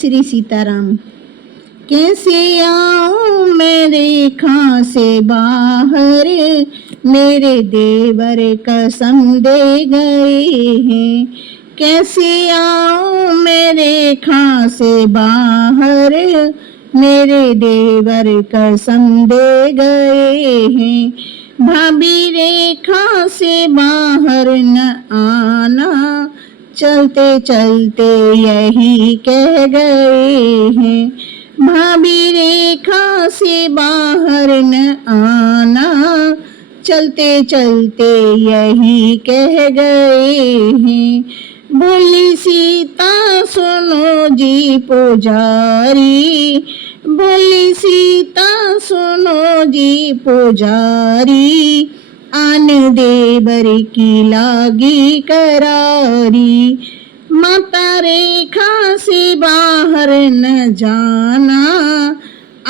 श्री सीताराम। कैसे आऊं मैं रेखा से बाहर, मेरे देवर कसम दे गए हैं। कैसे आऊं मैं रेखा से बाहर, मेरे देवर कसम दे गए हैं। भाभी रेखा से बाहर न आना, चलते चलते यही कह गए हैं। भाभी रेखा से बाहर न आना, चलते चलते यही कह गए हैं। बोली सीता सुनो जी पुजारी, बोली सीता सुनो जी पुजारी, आन देवर की लागी करारी। माता रेखा से बाहर न जाना,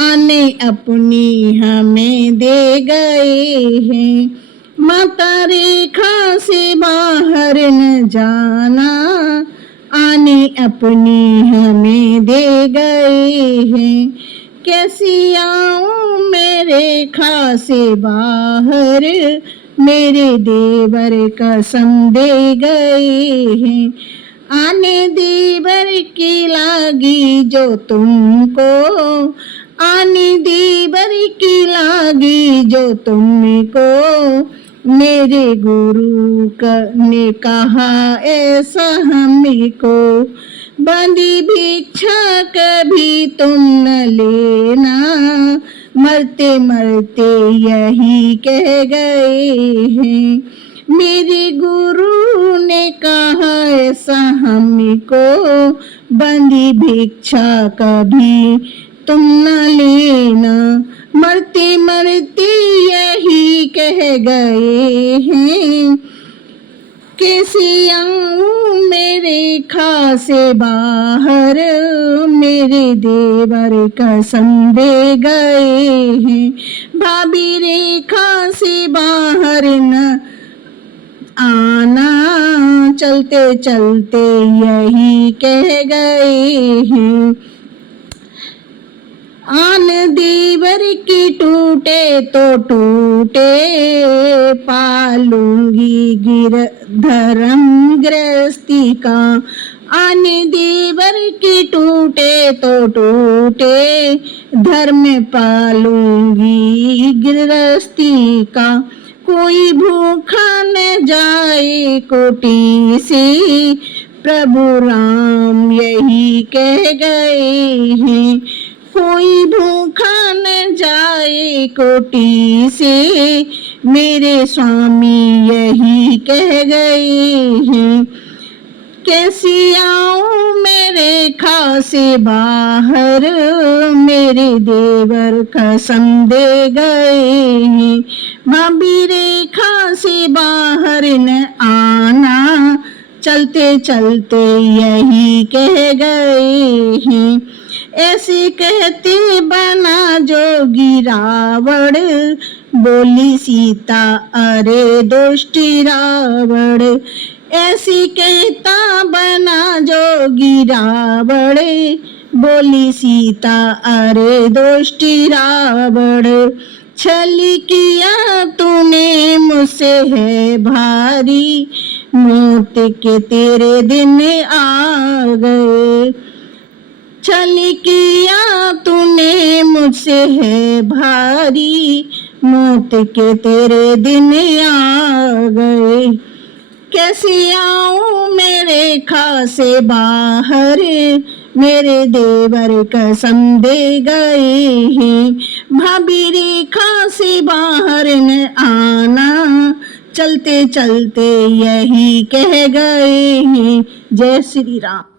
आने अपनी हमें दे गए हैं। माता रेखा से बाहर न जाना, आने अपनी हमें दे गए हैं। कैसी आऊं मैं रेखा से बाहर, मेरे देवर कसम दे गए हैं। आने देवर की लागी जो तुमको, आने देवर की लागी जो तुमको, मेरे गुरु ने कहा ऐसा हमको। बंदी भिक्षा कभी तुम न लेना, मरते मरते यही कह गए हैं। मेरे गुरु ने कहा ऐसा हमको, बंदी भिक्षा कभी तुम न लेना, मरते मरते यही कह गए हैं। कैसे आऊं मैं रेखा से बाहर, मेरे देवर कसम दे गए हैं। भाभी रेखा से बाहर न आना, चलते चलते यही कह गए हैं। आन देवर की टूटे तो टूटे, पालूंगी धर्म गृहस्थी का। आन देवर की टूटे तो टूटे, धर्म पालूंगी गृहस्थी का। कोई भूखा न जाए कोटि से, प्रभु राम यही कह गए हैं। कोई भूखा न जाए कोटि से, मेरे स्वामी यही कह गए हैं। कैसी आऊं मैं रेखा से बाहर, मेरे देवर कसम दे गए हैं। भाभी रेखा से बाहर न आना, चलते चलते यही कह गए हैं। ऐसे कहते बना जोगी रावण, बोली सीता अरे दुष्टी रावण। ऐसी कहता बना जोगी रावण, बोली सीता अरे दुष्टी रावण। छल किया तूने मुझसे है भारी, मौत के तेरे दिन आ गए। छल किया तूने मुझसे है भारी, मौत के तेरे दिन आ गए। कैसे आऊं मैं रेखा से बाहर, मेरे देवर कसम दे गए हैं। भाभी रेखा से बाहर न आना, चलते चलते यही कह गए हैं। जय श्री राम।